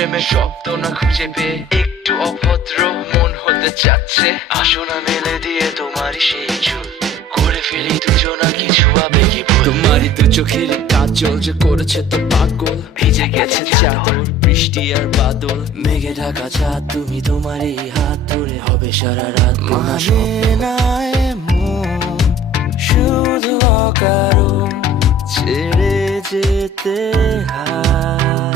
প্রেমের শব্দ না খুঁজে পেয়ে একটু অভদ্র মন হতে চাচ্ছে। আসো না মেলে দিয়ে তোমারই সেই চুল, করে ফেলি দুজনা কিছু আবেগী ভুল। তোমারই তো চোখের কাজল যে করেছে তো পাগল, ভিজে গেছে চাদর বৃষ্টি আর বাদল, মেঘে ঢাকা চাঁদ তুমি তোমারই হাত ধরে হবে সারা রাত। মানে না এমন শুধু অকারণ ছেড়ে যেতে হয়।